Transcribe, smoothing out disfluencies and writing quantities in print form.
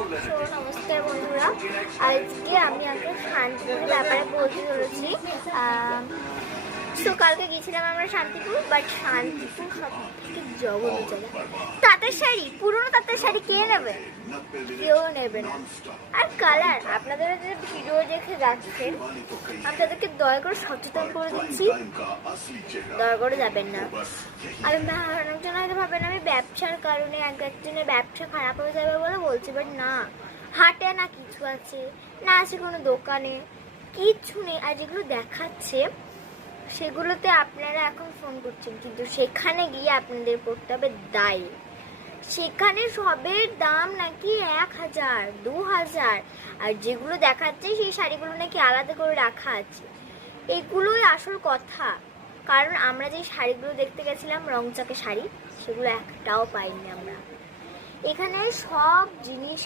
নমস্কার বন্ধুরা, আজকে আমি একটা শান্তিপুরের ব্যাপারে বলতে চলেছি। তো কালকে গেছিলাম আমরা শান্তিপুর, বাট শান্তিপুর সব থেকে জঘন্য জায়গা। তাঁতের শাড়ি, পুরোনো তাঁতের শাড়ি কে নেবে? কেউ নেবে না। আর কালার, আপনাদের যে ভিডিও দেখে যাচ্ছেন, আমি তাদেরকে দয়া করে সচেতন করে দিচ্ছি, দয়া করে যাবেন না। আর অনেকজন হয়তো ভাবেন আমি ব্যবসার কারণে একজনের ব্যবসা খারাপ হয়ে যাবে বলে বলছি, বাট না, হাটে না কিছু আছে, না আছে কোনো দোকানে, কিচ্ছু নেই। আর যেগুলো দেখাচ্ছে সেগুলোতে আপনারা এখন ফোন করছেন, কিন্তু সেখানে গিয়ে আপনাদের পড়তে হবে দায়। সেখানে সবের দাম নাকি 1000, 2000, আর যেগুলো দেখাচ্ছে সেই শাড়িগুলো নাকি আলাদা করে রাখা আছে। এগুলোই আসল কথা। কারণ আমরা যে শাড়িগুলো দেখতে গেছিলাম, রংচাকে শাড়ি, সেগুলো একটাও পাইনি আমরা। এখানে সব জিনিস